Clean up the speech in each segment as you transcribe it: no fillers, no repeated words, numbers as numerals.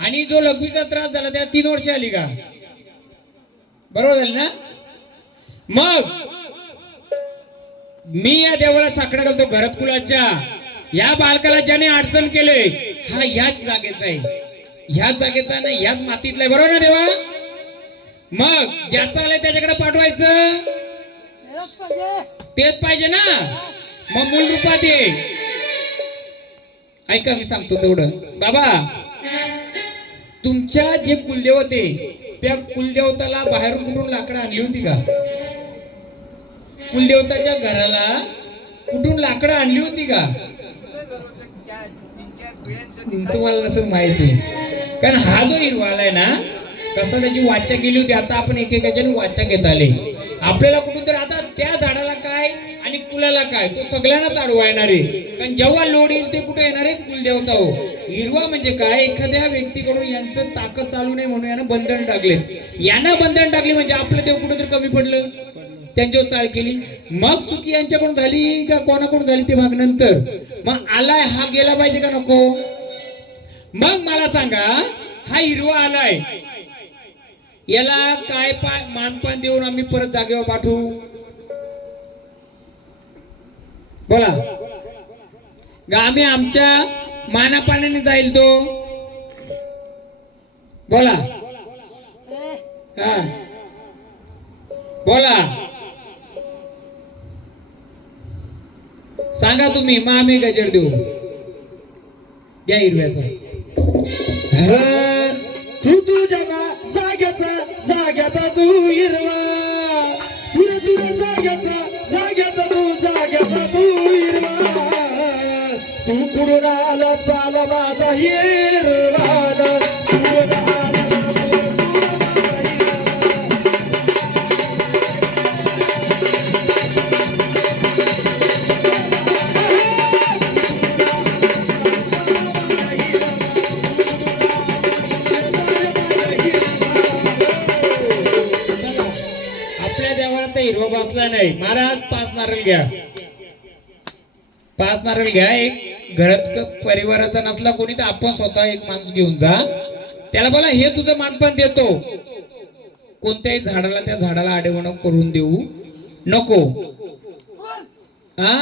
आणि जो लघवीचा त्रास झाला त्याला 3 वर्ष आली का? बरोबर झालं ना? मग मी या देवाला साकडा घालतो घरात कुलाच्या, या बालकाला ज्याने अडचण केले हा याच जागेचा आहे, ह्याच जागेचा नाही, ह्याच मातीतला आहे. बरोबर ना देवा? मग ज्याचं आलंय त्याच्याकडे पाठवायचं तेच पाहिजे ना. मग मूल रूपात ये. ऐका मी सांगतो तेवढं. बाबा तुमच्या जे कुलदेवते त्या कुलदेवताला बाहेरून कुठून लाकडं आणली होती का? कुलदेवताच्या घराला कुठून लाकडं आणली होती का? तुम्हाला नसेल माहिती, कारण हा जो हिरवाला आहे ना कसं त्याची वाचा केली होती. आता आपण एकेकाच्याने वाचा घेत आले. आपल्याला कुठून तर आता त्या झाडाला काय आणि कुलाला काय तो सगळ्यांनाच आडवा येणार आहे. कारण जेव्हा लोड येईल ते कुठे येणार आहे? कुलदेवता हो. हिरवा म्हणजे काय? एखाद्या व्यक्तीकडून यांचं ताकद चालू नाही म्हणून यानं बंधन टाकले. यानं बंधन टाकली म्हणजे आपलं देव कुठे तर कमी पडलं, त्यांच्यावर चाळ केली. मग चुकी यांच्याकडून झाली का कोणाकडून झाली ते भाग नंतर. मग आलाय हा गेला पाहिजे का नको? मग मला सांगा, हा हिरवा आलाय याला काय मानपान देऊन आम्ही परत जागेवर पाठवू? बोला. आम्ही आमच्या मानापानाने जाईल तो? बोला. हा बोला. सांगा तुम्ही, मग आम्ही गजर देऊ. द्या हिरव्याचा. तू तुझ्या जाग्याचा तू हिरवा, तुझ्या जाग्याचा तू हिरवा. तू कुठून आला चाला माझा हिरवा. हिरवा बसला नाही. महाराज 5 नारळ घ्या. 5 नारळ घ्या. एक घरात परिवाराचा नसला कोणी तर आपण स्वतः एक माणूस घेऊन जा. त्याला बोला हे तुझं मानपान देतो. कोणत्याही झाडाला त्या झाडाला आडेवणं करून देऊ नको. हा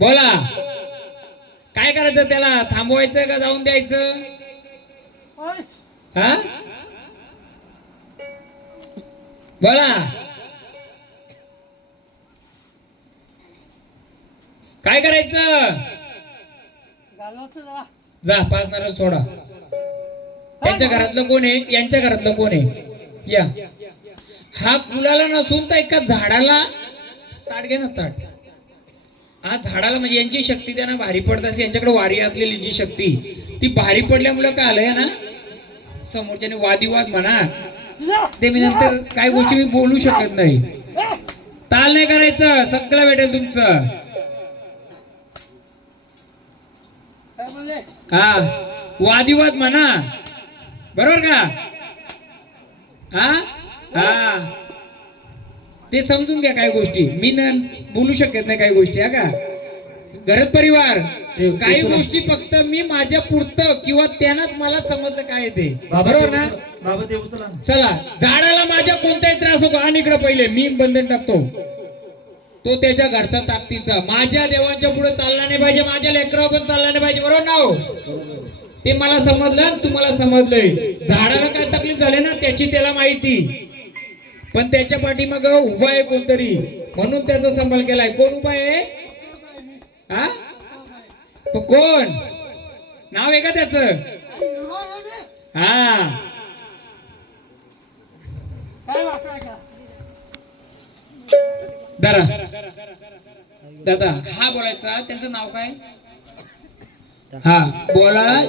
बोला. काय करायचं? त्याला थांबवायचं का जाऊन द्यायचं? हा बोला. काय करायचं? जा 5 नारळ सोडा. त्यांच्या घरातलं कोण आहे? यांच्या घरातलं कोण आहे? या. हा कुलाला नसून तर एका झाडाला ताट घे ना. ताट हा झाडाला म्हणजे यांची शक्ती त्यांना भारी पडत असते. यांच्याकडे वारी असलेली जी शक्ती ती भारी पडल्यामुळे काय आलंय ना, समोरच्याने वादिवाद म्हणा ते मी नंतर काही गोष्टी मी बोलू शकत नाही. ताल नाही करायचं. सगळं भेटेल तुमचं. हा वादिवाद म्हणा. बरोबर का? हा हा ते समजून घ्या. काही गोष्टी मी बोलू शकत नाही. काही गोष्टी हा का घरात परिवार काही गोष्टी फक्त मी माझ्या पुरतं किंवा त्यानंच मला समजलं काय ते. बरोबर ना? चला. झाडाला माझ्या कोणताही त्रास होतो आणि इकडे पहिले मी बंधन टाकतो. तो त्याच्या घरचा ताकदीचा. माझ्या देवांच्या पुढे चालला नाही पाहिजे. माझ्या लेकरावर पण चालला नाही पाहिजे. बरोबर ना हो? ते मला समजलं, तुम्हाला समजलंय. झाडाला काय तकलीफ झाली ना त्याची त्याला माहिती, पण त्याच्या पाठीमाग उभा आहे कोणतरी म्हणून त्याचा संभाळ केलाय. कोण उभा आहे? हा कोण? नाव आहे का त्याचं? हा दादा दादा हा बोलायचा. त्यांचं नाव काय? हा बोला.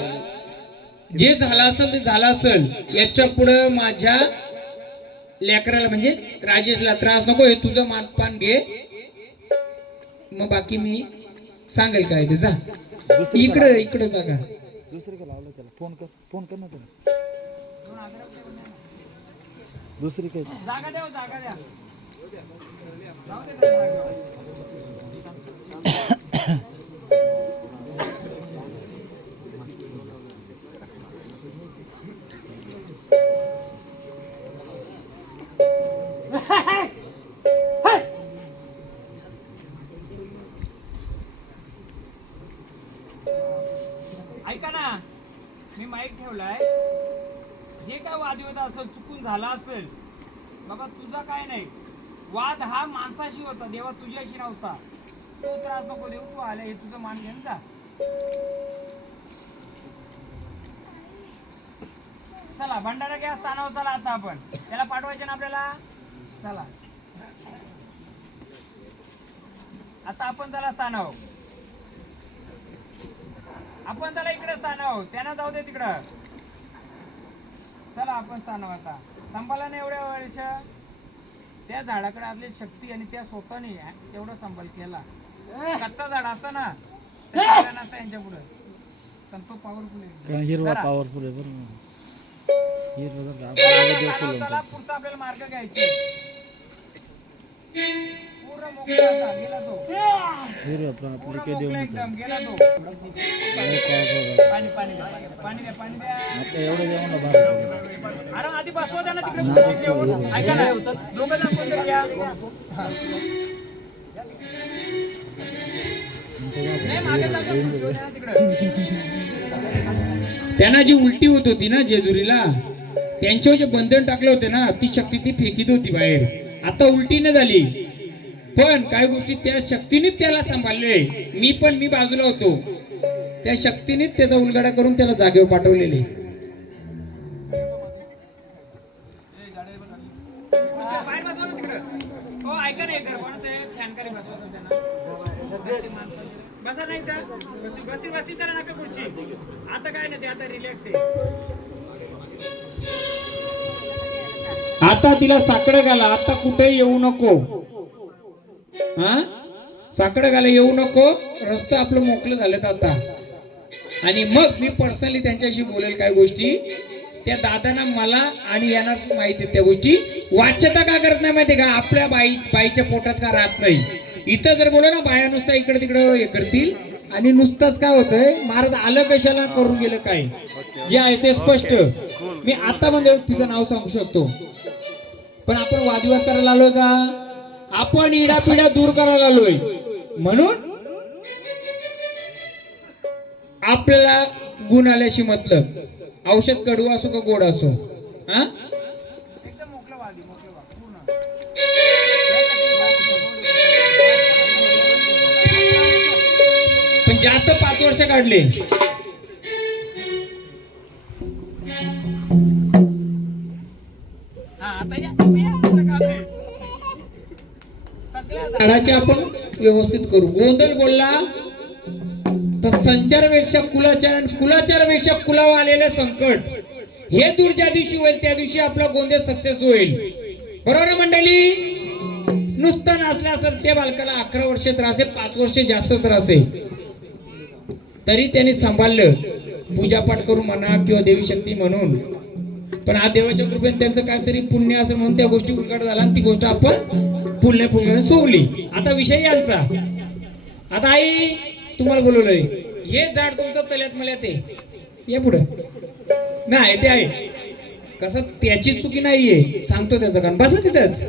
जे झालं असेल ते झालं असेल. याच्या पुढे माझ्या लेकराला म्हणजे राजेशला त्रास नको. हे तुझं मानपान घे. मग बाकी मी सांगेल काय ते. जा इकडे जागा दुसरी लावलं त्याला. फोन कर ना त्याला. दुसरी काय जागा द्या. ना, मी माईक ठेवलाय. जे काय वादविवाद असेल, चुकून झाला असेल, बाबा तुझा काय नाही. वाद हा माणसाशी होता, देवा तुझ्याशी नव्हता. तू त्रास नको देऊ, तू आले हे तुझं मान घेऊन जा. चला भंडारा घ्या, स्थानावर चला. आता आपण त्याला पाठवायचे ना आपल्याला. चला आता आपण त्याला स्थानावर, आपण त्याला इकडे स्थानावर, त्यांना जाऊ दे तिकडं. चला आपण स्थानावर. आता संभाला नाही एवढ्या वर्ष त्या झाडाकडे असली शक्ती आणि त्या स्वतःने तेवढा संभाल केला. कच्चा झाड असता ना नसता यांच्या पुढे, पण तो पॉवरफुल आहे. हिरवा पॉवरफुल आहे बरोबर. त्याला पुढचा आपल्याला मार्ग घ्यायचे. पूर्ण मोकळा होता, गेला तो. पूर्ण मोकळा एकदम गेला तो. पाणी पाणी द्या, पाणी द्या, पाणी द्या. अरे आधी बसवा द्या ना तिकडे. ऐका ना, दोघं जण कोणतरी घ्या. नाही मागे जागा खुर्चीवर द्या ना तिकडं. त्यांना जी उलटी होत होती ना जेजुरीला, त्यांच्यावर जे बंधन टाकले होते ना, ती शक्ती ती फेकीत होती बाहेर. आता उलटी नाही झाली, पण काही गोष्टी त्या शक्तीनेच त्याला सांभाळले. मी बाजूला होतो, त्या शक्तीनेच त्याचा उलगडा करून त्याला जागेवर पाठवलेले. ऐका नाही बसा नाही तर बसती बसती तर नका खुर्ची. आता काय नाही, ते आता रिलॅक्स आहे. आता तिला साकडं घाला. आता कुठे येऊ नको, हा साकडं घाला, येऊ नको. रस्ता आपलं मोकळं झालेत आता. आणि मग मी पर्सनली त्यांच्याशी बोलेल काय गोष्टी. त्या दादांना मला आणि यांना माहिती त्या गोष्टी. वाच्यता का करत नाही माहिती का, आपल्या बाईच्या पोटात का राहत नाही. इथं जर बोला ना, बाया नुसतं इकडे तिकडे हे करतील. आणि नुसतंच काय होतंय, महाराज आलं कशाला, करून गेलं काय, जे आहे ते स्पष्ट. मी आता म्हणजे तिचं नाव सांगू शकतो. पण आपण वादविवाद करायला आलोय का? आपण इडापिडा दूर करायला आलोय. म्हणून आपल्याला गुण आल्याशी मतलब. औषध कडू असो का गोड असो, हा एकदम मोकळं वादी, मोकळं वाद पूर्ण. पण जास्त 5 वर्ष काढले. झाडाचे आपण व्यवस्थित करू. गोंधळ बोलला तर संचारापेक्षा कुलाचार, कुलाचारापेक्षा कुलावर आलेलं संकट हे दूर ज्या दिवशी होईल त्या दिवशी आपला गोंधळ सक्सेस होईल. बरोबर मंडळी. नुसतं नाचलं असेल त्या बालकाला 11 वर्ष त्रास आहे, 5 वर्ष जास्त त्रास आहे, तरी त्यांनी सांभाळलं. पूजापाठ करून म्हणा किंवा देवी शक्ती म्हणून. पण आज देवाच्या कृपेने त्यांचं काहीतरी पुण्य असेल म्हणून त्या गोष्टी उलगड झाला आणि ती गोष्ट आपण पुण्य सोडली. आता विषय यांचा. आता आई तुम्हाला बोलवलंय, हे झाड तुमचं तल्यात मल्यात आहे, या पुढं नाही ते आहे कसं, त्याची चुकी नाहीये, सांगतो त्याचं कारण. बस तिथंच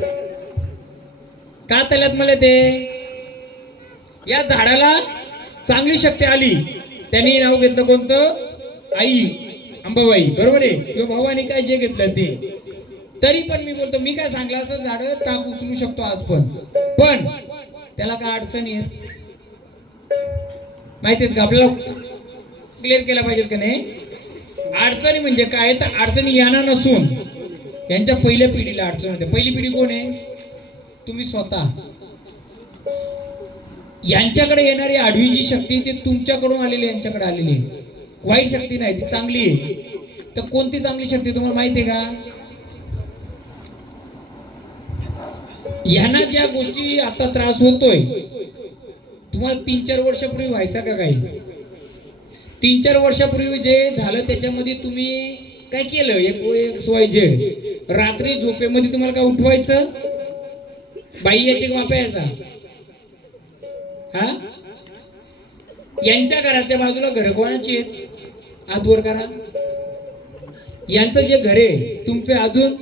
का तल्यात मल्यात आहे. या झाडाला चांगली शक्ती आली, त्यांनी नाव घेतलं कोणतं, आई अंबाबाई, बरोबर आहे, किंवा भावानी काय जे घेतलं ते. तरी पण मी बोलतो, मी काय सांगलं असं झाड टाक उचलू शकतो आज पण त्याला काय अडचणी आहेत माहिती आहेत का, आपल्याला क्लिअर केला पाहिजेत का नाही. अडचणी म्हणजे काय, तर अडचणी यांना नसून यांच्या पहिल्या पिढीला अडचण होते. पहिली पिढी कोण आहे, तुम्ही स्वतः. यांच्याकडे येणारी आडवी जी शक्ती ती तुमच्याकडून आलेली, यांच्याकडे आलेली आहे. वाईट शक्ती नाही, ती चांगली आहे. तर कोणती चांगली शक्ती तुम्हाला माहिती आहे का. यांना ज्या गोष्टी आता त्रास होतोय, तुम्हाला 3-4 वर्षापूर्वी व्हायचा का काही. 3-4 वर्षापूर्वी जे झालं त्याच्यामध्ये तुम्ही काय केलं, XYZ रात्री झोपेमध्ये तुम्हाला काय उठवायचं, बाई याचे वापा यायचा. हा यांच्या घराच्या बाजूला घर कोणाची आहेत, हात वर करा. यांचं जे घर आहे तुमचं, अजून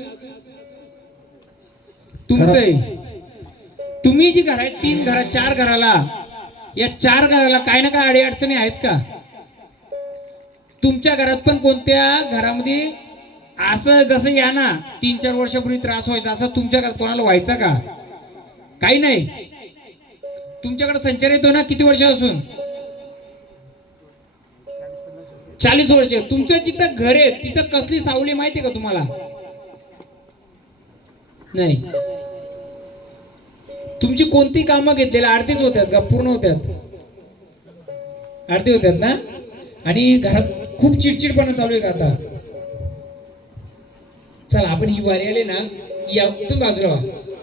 तुमचं आहे. तुम्ही जी घर आहेत 3 घरा 4 घराला, या 4 घराला काय ना काय अडी अडचणी आहेत का. तुमच्या घरात पण कोणत्या घरामध्ये असं जसं या ना 3-4 वर्षापूर्वी त्रास व्हायचा असं तुमच्या घरात कोणाला व्हायचा का? काही नाही. तुमच्याकडे संचार येतो ना किती वर्षापासून? 40 वर्ष. तुमचं जिथं घर आहे तिथं कसली सावली माहिती का तुम्हाला? नाही. तुमची कोणती कामं घेतलेली अर्धीच होत्यात का पूर्ण होत्यात? अर्धी होत्यात ना. आणि घरात खूप चिडचिडपणा चालू आहे का आता? चला आपण ही वारी आले ना, या तुम्ही बाजूला व्हा.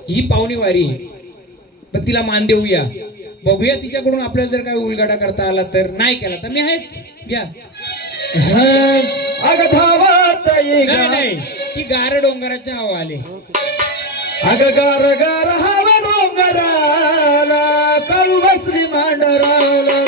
ही पाहुणी वारी आहे, पण तिला मान देऊया, बघूया तिच्याकडून आपल्याला जर काय उलगाडा करता आला तर. नाही केला तर मी आहेच. घ्या. अग धावत ये नाही नाही, ती गार डोंगराच्या हवा आले. अग गार गार हवा डोंगराला काळू बसली मांडराला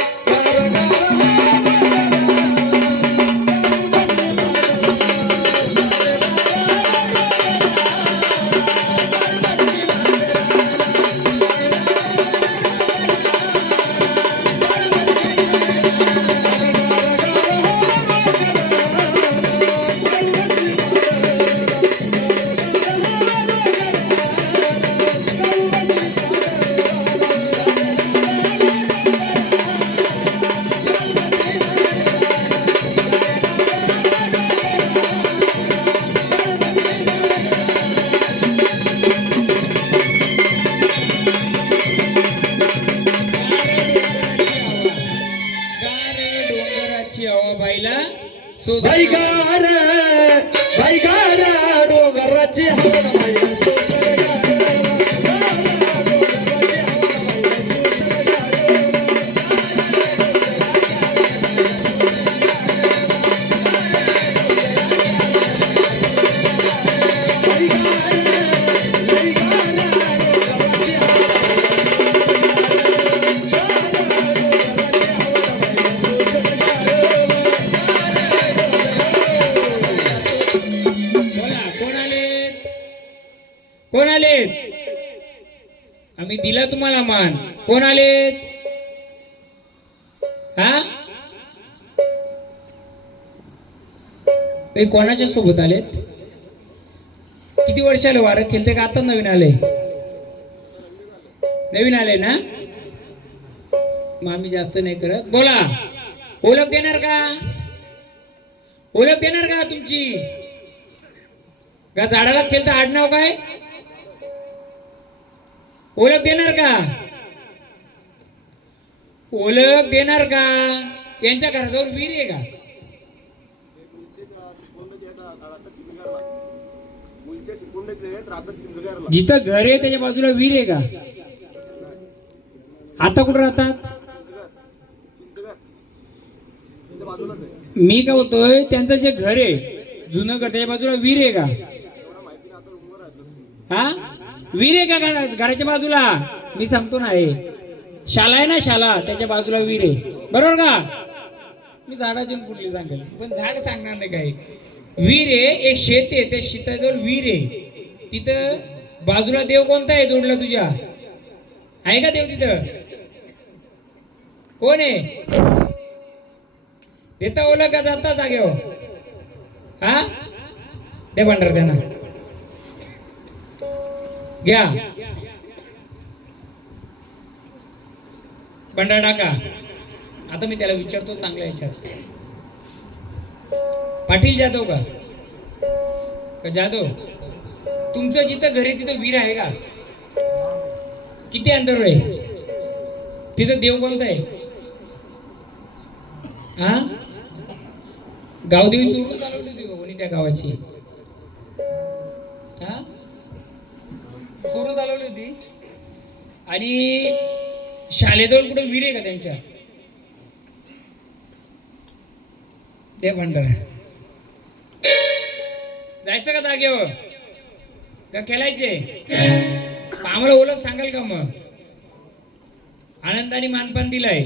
गार गार भाई गार डोंगराची हवा बाई कोण आलेत? आम्ही दिला तुम्हाला मान. कोण आलेत? हा, कोणाच्या सोबत आलेत? किती वर्ष आले वारं खेळते का आता नवीन आले? नवीन आले ना. मग आम्ही जास्त नाही करत. बोला, ओळख देणार का? ओळख देणार का तुमची? का झाडाला खेळता आडनाव काय? ओळख देणार का? ओळख देणार का? यांच्या घराजवळ विहीर आहे का? जिथं घर आहे त्याच्या बाजूला विहीर आहे का? आता कुठं राहतात? मी काय बोलतोय, त्यांचं जे घर आहे जुनं घर त्याच्या बाजूला विहीर आहे का? हा, विहीर आहे का घराच्या बाजूला? मी सांगतो ना, आहे शाला आहे ना, शाला त्याच्या बाजूला विहीर आहे, बरोबर का? मी झाडाची कुठली सांगेल, पण झाड सांगणार नाही काही. विहीर आहे, एक शेत आहे, त्या शेताजवळ विहीर आहे. तिथं बाजूला देव कोणता आहे जोडला तुझ्या? आहे का देव तिथं? कोण आहे? देता ओला का जाता जागेवर? हा, दे भांडार त्यांना घ्या. भांडार टाका. आता मी त्याला विचारतो चांगल्या ह्याच्यात, पाटील जाधव का जाधव? तुमचं जिथं घर आहे तिथं विहीर आहे का? किती अंतर आहे? तिथं देव कोणता आहे? हा, गावदेवी चोरून चालवली होती कोणी त्या गावाची? हा, चोरून चालवली होती. आणि शाळेजवळ कुठे विहीर आहे का त्यांच्या? ते भंडार जायचं का जागेवर का खेळायचे? आम्हाला ओळख सांगाल का? मग आनंदाने मानपान दिलाय.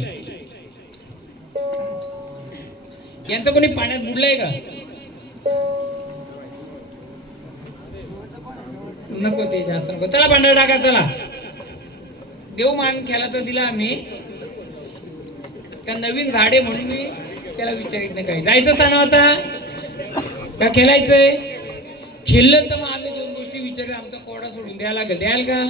यांचं कोणी पाण्यात बुडलंय का? नको, ते जास्त नको. चला भांडार टाका. चला, देव मान खेळाचा दिला आम्ही. का नवीन झाडे म्हणून मी त्याला विचारित नाही काही. जायचं स्थान आता का खेळायचंय? खेळलं तर मग आम्ही दोन गोष्टी विचारल्या, आमचा कोडा सोडून द्यायला लागेल. द्याल का?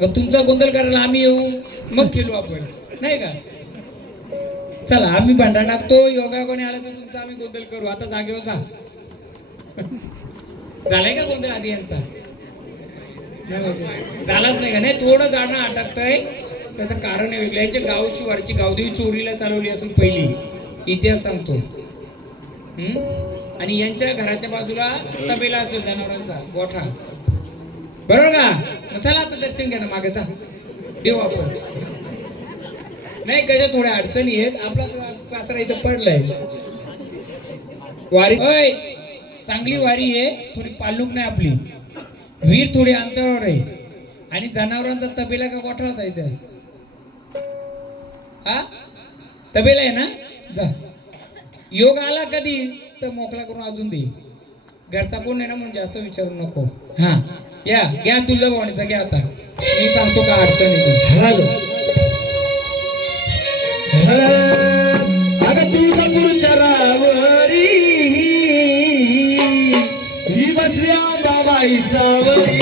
मग तुमचा गोंधळ करायला आम्ही येऊ, मग खेळू आपण, नाही का? चला आम्ही भांडा टाकतो. योगा कोणी आला तर तुमचा आम्ही गोंधळ करू. आता जागेवर जा. झालाय का गोंधळ आधी यांचा? झालाच नाही का? नाही, थोडं जाणं अटकतंय. त्याचं कारण आहे वेगळं. यांच्या गाव शिवारची गावदेवी चोरीला चालवली असून पहिली, इतिहास सांगतो. आणि यांच्या घराच्या बाजूला तबेला असेल जनावरांचा गोठा, बरोबर का? मग चला आता दर्शन घ्या ना, मागे जा, देऊ आपण. नाही कशा थोड्या अडचणी आहेत. आपला पासरा इथं पडलाय. वारी होय, चांगली वारी आहे. थोडी पालूक नाही आपली. वीर थोडी अंतरावर आहे. आणि जनावरांचा तबेला का गोठा होता इथं? हा तबेला आहे ना. जा, योग आला कधी तर मोकळा करून अजून देईल. घरचा कोण आहे ना म्हणून जास्त विचारू नको. हा या, घ्या तुला भवानीचा घ्या. आता मी सांगतो का अडचण आहे. हॅलो, अगं तुळजापूरच्या रावरी ही बसल्या बाबाई सावरी.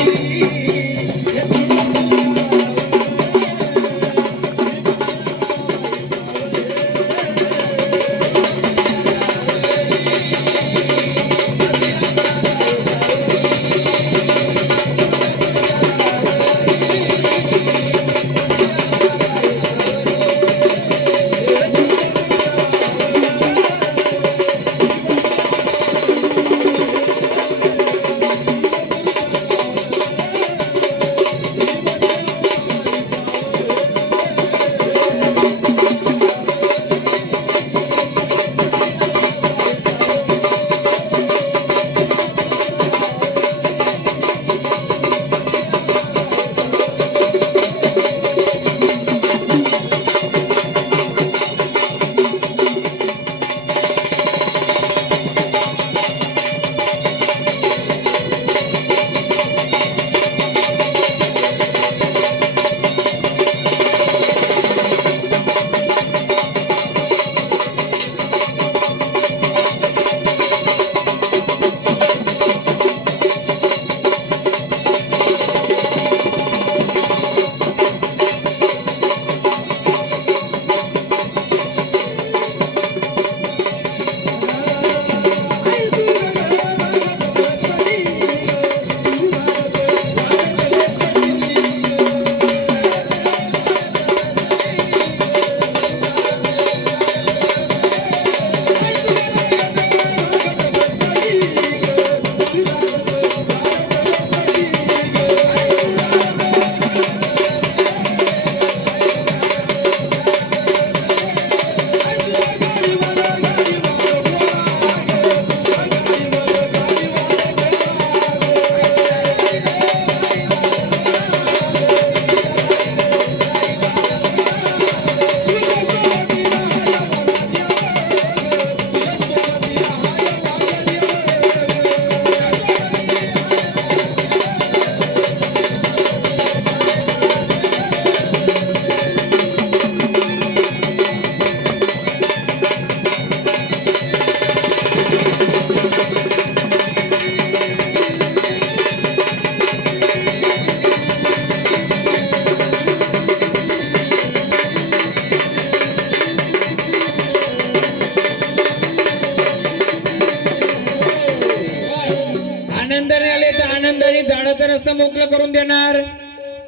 झाडाचा रस्ता मोकळा करून देणार,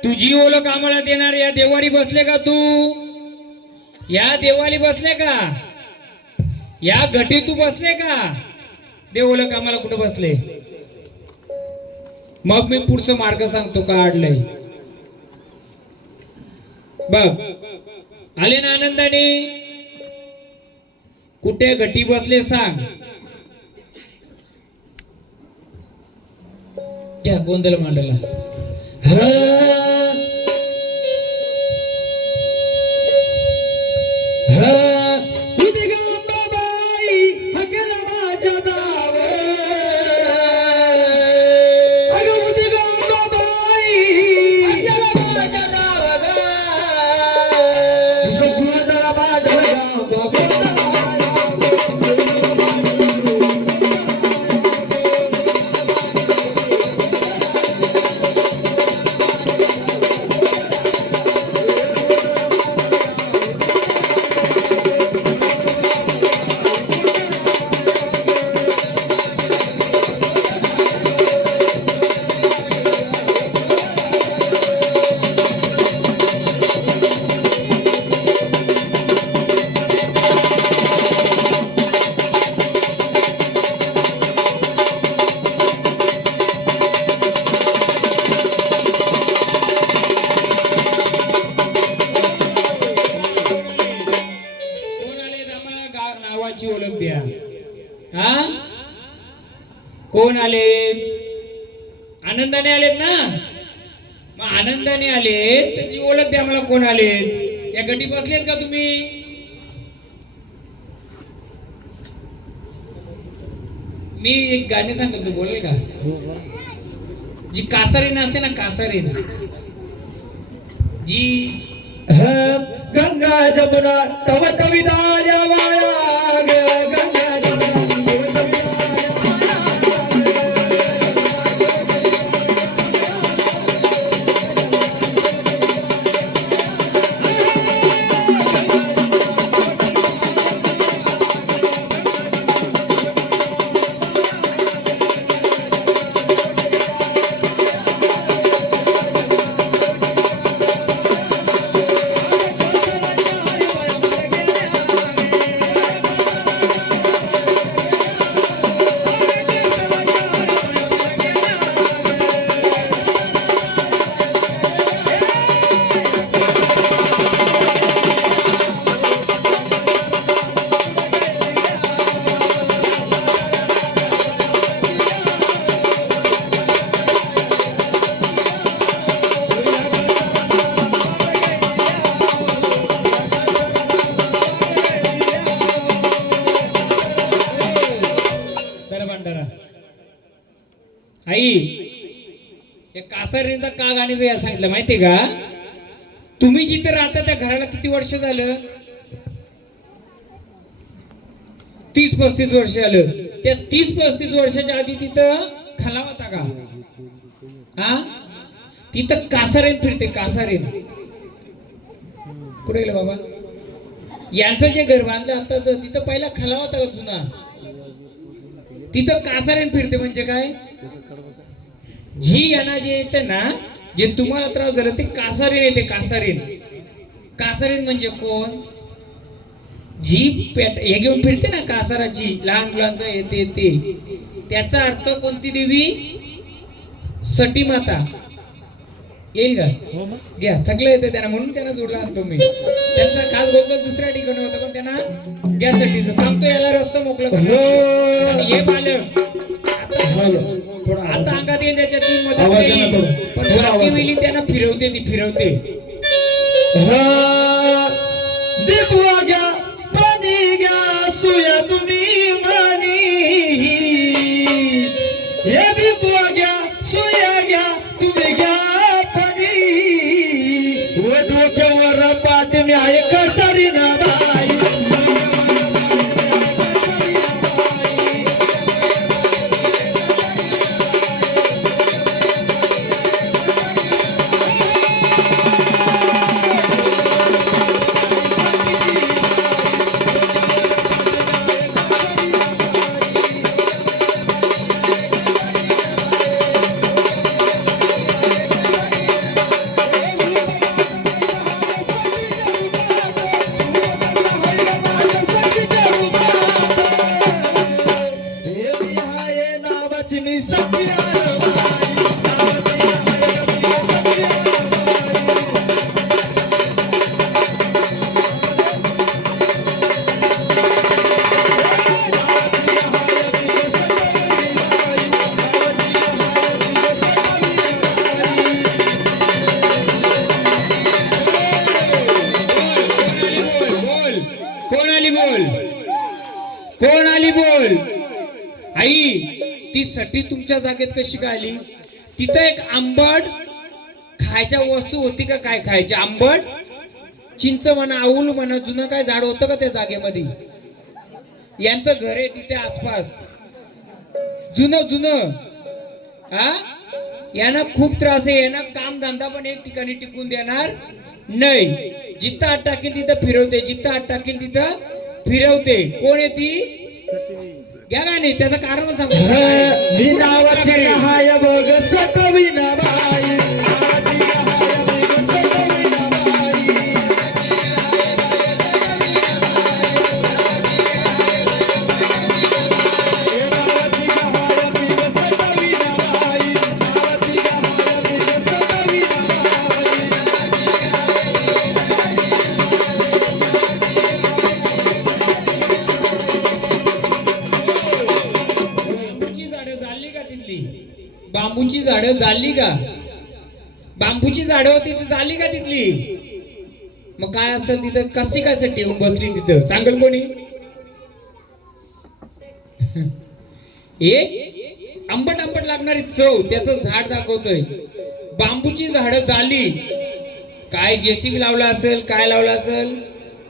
तुझी ओळख आम्हाला देणार. या देवारी बसले का तू? या देवाली बसले का? या घटी तू बसले का? देव ओळख आम्हाला कुठे बसले? मग मी पुढचं मार्ग सांगतो का अडलंय बघ. आले ना आनंदाने? कुठे घटी बसले सांग. क्या गोंधळ मांडला. नावाची ओळख द्या. हा कोण आलेत? आनंदाने आलेत ना? मग आनंदाने आलेत तर त्याची ओळख द्या मला. कोण आलेत? या गटी बसलेत का तुम्ही? मी एक गाणे सांगतो, तू बोलेल का? जी कासारीन असते ना, कासारीन जी गंगा जमुना तव तविदाल्या वाया ग, गंगा जमुना तव तविदाल्या आई. या कासारीचा का गाण्याचं याला सांगितलं माहितीये का? तुम्ही जिथे राहता त्या घराला किती वर्ष झालं? 30-35 वर्ष झालं. त्या 30-35 वर्षाच्या आधी तिथं खाला होता का? हा तिथं कासारेन फिरते. कासारेन कुठे गेलं बाबा? यांचं जे घर बांधलं आताच तिथं पहिला खाला होता का जुना? तिथं कासारेन फिरते म्हणजे काय? जी यांना जे येते ना, जे तुम्हाला त्रास झाला ते कासारीन येते. कासारीन. कासारीन म्हणजे कोण? जी पेट हे घेऊन फिरते ना कासाराची, लहान मुलांचा येते ते. त्याचा अर्थ कोणती देवी? सटी माता. येईल का? घ्या. थकलं येते त्यांना म्हणून त्यांना जोडला आणतो मी. त्यांचा खास गोंधळ दुसऱ्या ठिकाणी होता पण त्यांना घ्यासाठीच सांगतो. याला रस्ता मोकळा करा. आणि हे बालक आता अंगात येईल त्याच्या ती मदत केली पण बाकी वेळी त्यांना फिरवते. ती फिरवते. दीपवा घ्या, पाणी घ्या, सुया तुम्ही म्हणी. हे दीपवा घ्या, सुया घ्या, तुम्ही घ्या पाणी. व डोक्यावर पाट न्याय कसारी ना बाई. कोण आली बोल? आई. ती सटी तुमच्या जागेत कशी काय आली? तिथं एक आंबट खायच्या वस्तू होती का? काय खायची? आंबट चिंच म्हणा, आऊल म्हणा, जुनं काय झाड होतं का त्या जागेमध्ये? यांचं घर आहे तिथे आसपास जुनं. हा यांना खूप त्रास आहे. यांना काम धंदा पण एक ठिकाणी टिकून देणार नाही. जिथं हात टाकेल तिथं फिरवते. जिथं हात टाकेल तिथं फिरवते. कोण आहे ती? घ्या का नाही? त्याचं कारण सांगतो. बघ सटविना बाई. बांबूची झाडं झाली का? बांबूची झाडं होती ती झाली का तिथली? मग काय असेल तिथं? कशी काय ठेवून बसली तिथं? सांगल कोणी? एक आंबट आंबट लागणारी चव त्याचं झाड दाखवतोय. बांबूची झाडं झाली. काय जेसीबी लावला असेल, काय लावला असेल,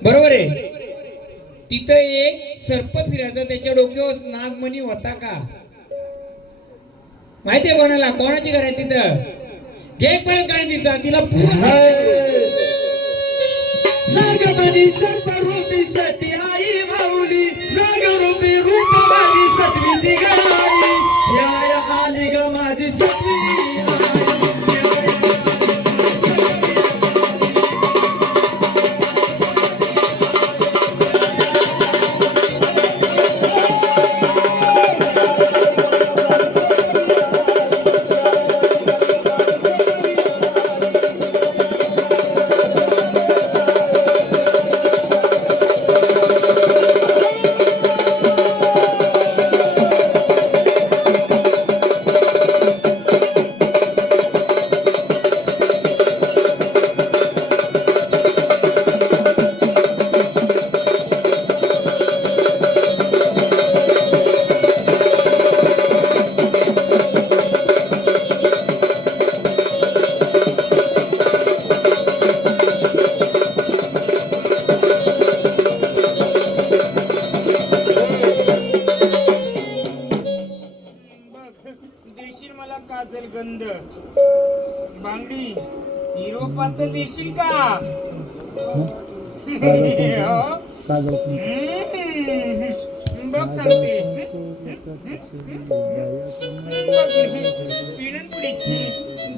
बरोबर आहे. तिथं एक सर्प फिरायचा, त्याच्या डोक्यावर नागमणी होता का? माहितीये कोणाला? कोणाची घर आहे तिथं? घे परत काय तिचा तिला नागमणी सर्प रूपीसाठी आई माऊली, नागरूपी रूप माझी सटवी निघाली, खेळाया आली ग माझी सटवी देशील मला काजल गंध बांगडी हिरो पातळ देशील का? बघ सांगते पिणनपुडीची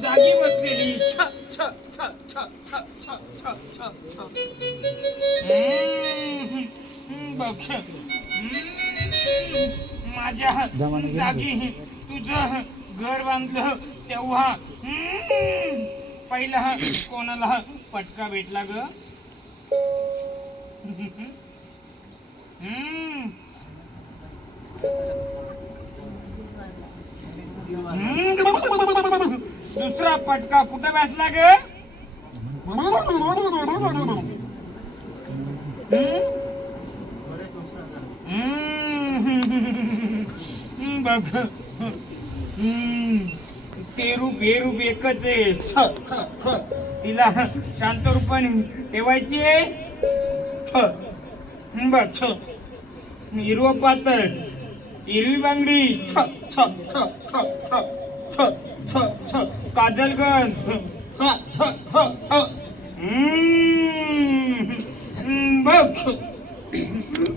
जागी बसलेली छ छ छ छ छ छ छ छ छ बघ माझ्या जागी तुझं घर बांधलं तेव्हा पहिला कोणाला पटका भेटला ग? दुसरा पटका कुठं भेटला ग? बघ ते रूप हे रूप एकच आहे. छ छ छ तिला शांत रूपाने ठेवायची आहे. बघ छ हिरवं पातळ हिरवी बांगडी छ छ छ छ छ छ छ छ काजलगंज बघ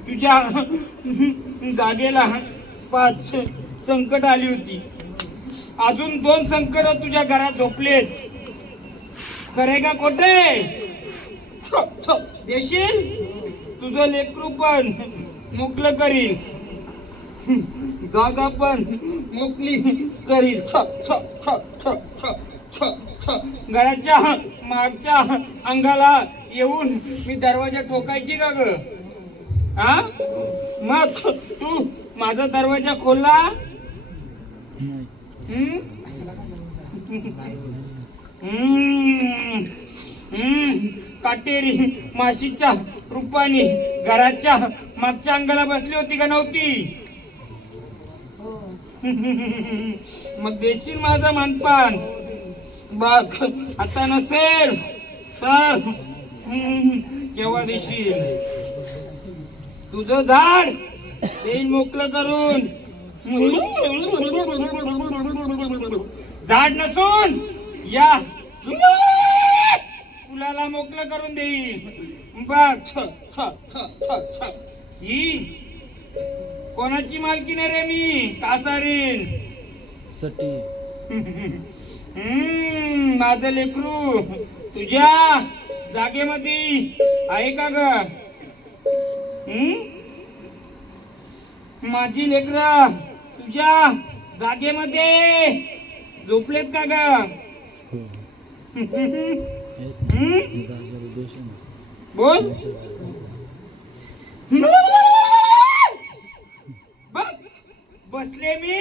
तुझ्या जागेला 5 संकट आली होती. अजून 2 संकट तुझ्या घरात झोपलेत. खरे का खोटे? देशील? तुझं लेकरू पण मोकळं करील, जागा पण मोकळी करील. छ छ छ छ छ छ छ घराच्या मागच्या अंगाला येऊन मी दरवाजा ठोकायची का ग? हा मग तू माझा दरवाजा खोलला. काटेरी माशीच्या रूपाने घराच्या मागच्या अंगाला बसली होती का नव्हती? मग देशील माझा मानपान? बघ आता नसेल तर केव्हा देशील? तुझं झाड देईन मोकळं करून. झाड नसून या फुलाला मोकळं करून देईल. बघ छ छ छ छ छ ही कोणाची मालकीण रे? मी कासारीन माझं लेकरू तुझ्या जागेमध्ये आहे का ग? माझी लेकरं तुझ्या जागेमध्ये झोपलेत का ग? बोल. बघ बसले मी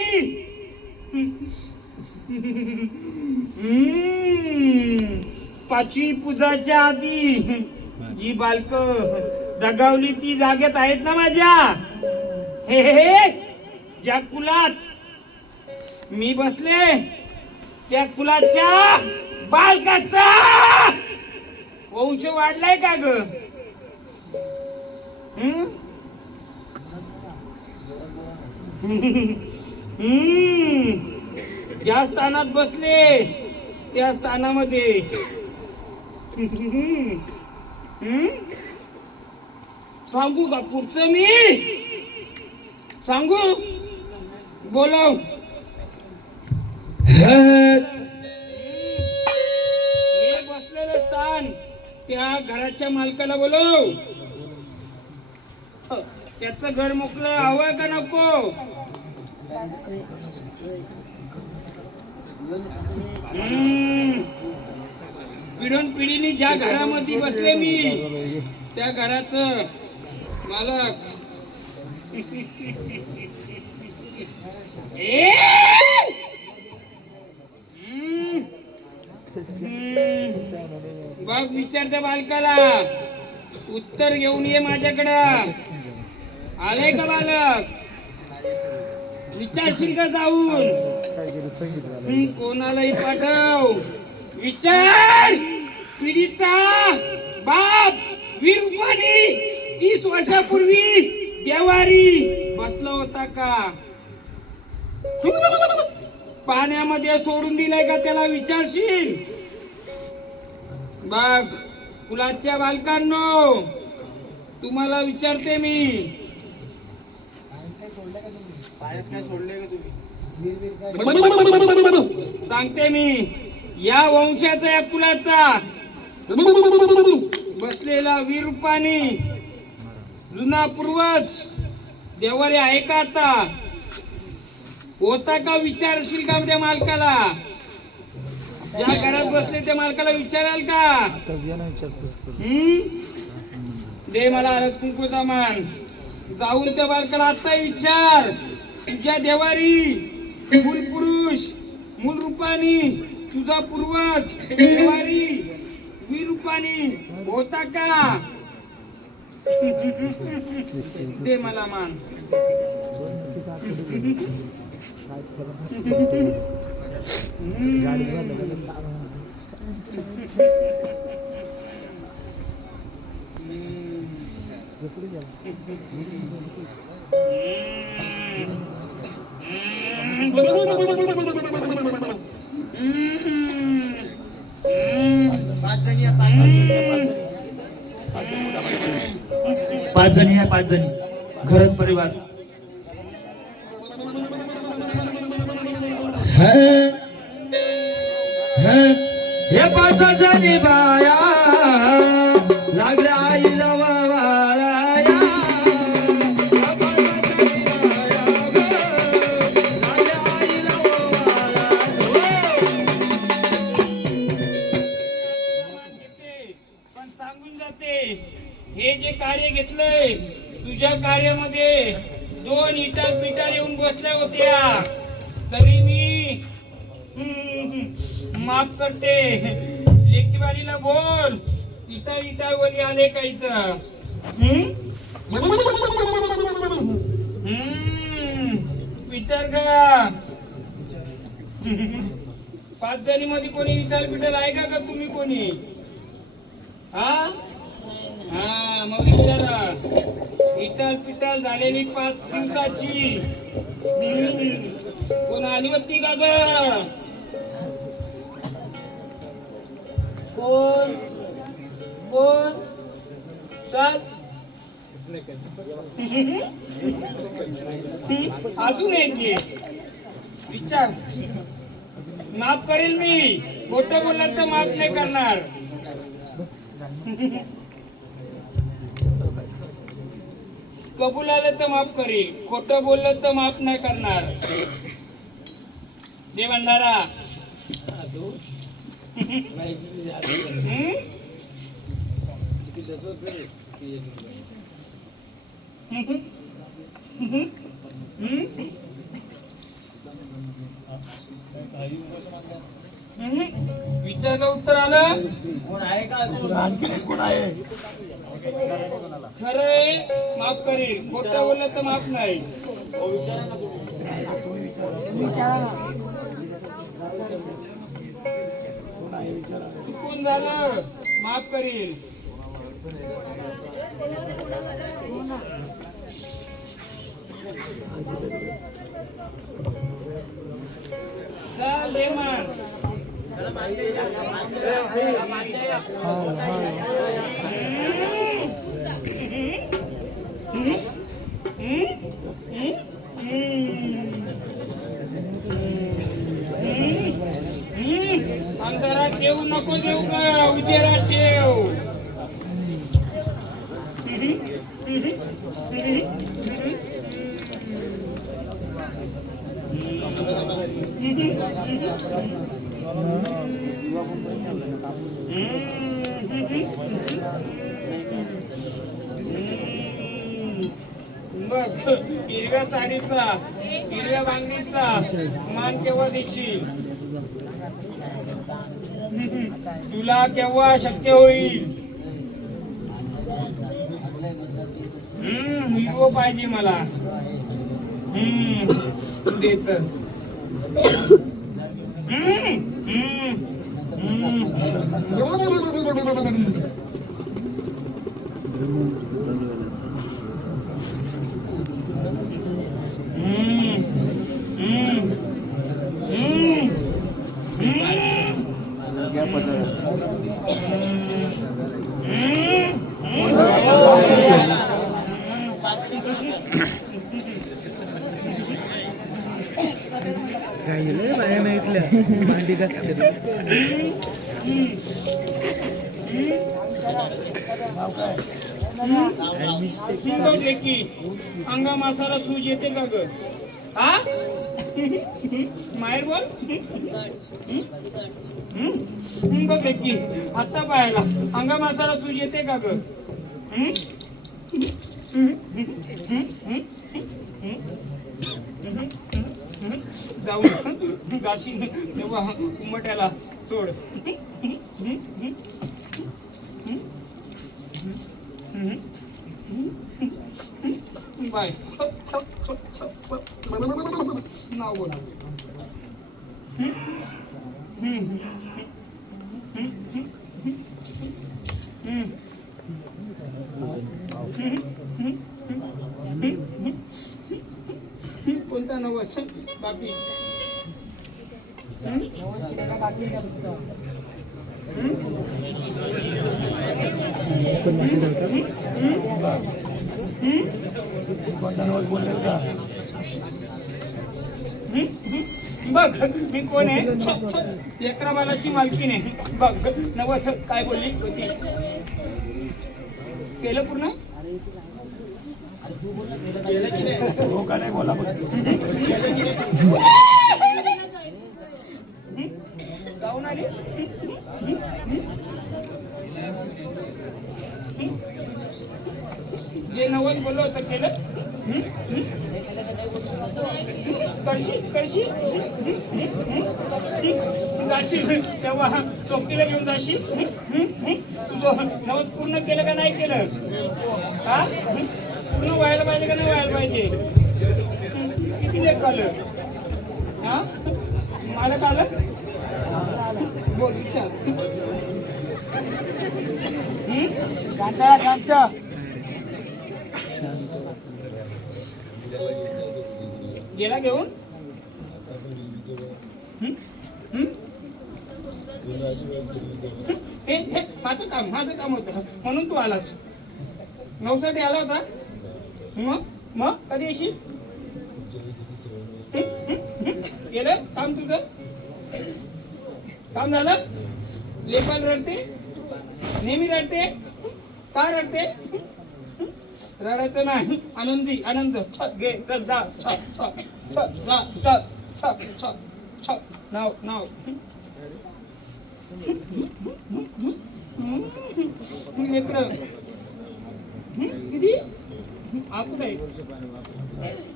पाचवी पूजाच्या आधी जी बालक दगावली ती जागेत आहेत ना माझ्या. हे हे ज्या कुलात मी बसले त्या कुलाच्या बालकाचा वंश वाढलाय का ग? ज्या स्थानात बसले त्या स्थानामध्ये सांगू का पुढचं मी सांगू बोलव. हे बसलेलं स्थान त्या घराच्या मालकाला बोलव. त्याचं घर मोकळं हवं का नको? पिढून पिढीने ज्या घरामध्ये बसले मी त्या घराचं मालक बघ विचारते बालकाला उत्तर घेऊन ये माझ्याकडं. आले का बालक? विचारशील का जाऊन? कोणालाही पाठव. विचार. पिढीचा बाप वीरपाणी 30 वर्षापूर्वी देवारी बसला होता का? पाण्यामध्ये सोडून दिलाय का त्याला विचारशील. बघ कुलाच्या बालकांनो तुम्हाला विचारते मी. सांगते मी या वंशाचा या कुलाचा बसलेला वीरपाणी जुना पूर्वज देवारी आहे का आता? होता का? विचारशील का त्या मालकाला? ज्या घरात बसले त्या मालकाला विचाराल का? दे मला हळद कुंकू सामान. जाऊन त्या बालकाला आता विचार. तुझ्या देवारी मूल पुरुष मूल रूपानी तुझा पूर्वज देवारी वीर रूपानी होता का? दे मला मान. पाच जणी आहे, 5 जणी घरात परिवार. हे 5 जणी बाया लागल्या आईला वाळाया. पण सांगून जाते हे जे कार्य घेतलंय तुझ्या कार्यामध्ये 2 इटाल पिटाल येऊन बसल्या होत्या तरी मी माफ करते. लेकीवालीला बोल इटाल वली आले का इथं? विचार का 5 जणी मध्ये कोणी इटाल पिटाल आहे का तुम्ही कोणी? हा मग विचारा. इटाल पिटाल झालेली 5 दिवसाची कोण आली होती का ग? कोण कोण चाल अजून एक विचार. माफ करेल मी. खोटं बोललं तर माफ नाही करणार. कबूल आलं तर माफ करेल. खोटं बोललं तर माफ नाही करणार. दे भंडारा. विचारलं उत्तर आलं. खरंय माफ करील, खोटं बोललं तर माफ नाही. चुकून झालं माफ करील. चाल रे मान. अंधारात ठेवू नको देऊ का, उजेरात ठेव. बघ हिरव्या साडीचा, हिरव्या बांगडीचा मान केव्हा देशील? तुला केव्हा शक्य होईल? हिरो पाहिजे मला. देच की अंगा मासाला सूज येते का ग? हा माहेर बोल. बघ की आता पाहायला अंगा मासाला सूज येते का ग? जाऊन गाशी तेव्हा उमट्याला सोड. बाय नाव बोला. कोणता नवस बाकी? बघ मी कोण आहे? लेकरा बालाची मालकी नाही. बघ नवस काय बोलली होती? केलं पूर्ण? जाऊन आली. जे नवस बोललो होतं केलं? करशील करशील जाशील तेव्हा चौकीला घेऊन जाशील. तुझं नवस पूर्ण केलं का नाही केलं? हा पूर्ण व्हायला पाहिजे का नाही व्हायला पाहिजे? किती लेट आलं? हा मला का आलं? बोल विचार. गेला घेऊन? माझं काम होतं म्हणून तू आलास. नवसाठी आला होता. मग कधी येशील? केलं काम तुझं? काम झालं? लेपाल रडते, नेहमी रडते. का रडते? रडायचं नाही, आनंदी आनंद. घे चल जा. नाव नाव लेकर किती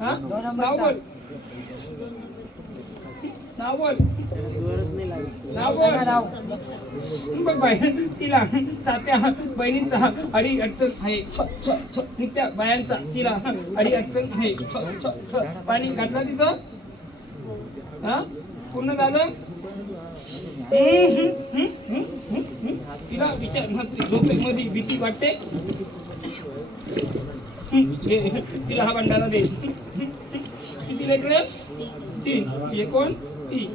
हा नाव बोल. नाव बोल. नाव बोल. बघ बाई तिला सात्या बहिणींचा अडी अडचण आहे. नित्या बायांचा तिला अडी अडचण आहे. पाणी घातलं तिथं. हा पूर्ण झालं. तिला विचार झोपेमध्ये भीती वाटते. तिला हा भंडारा दे. किती लेकरं? 3. हे कोण? ती.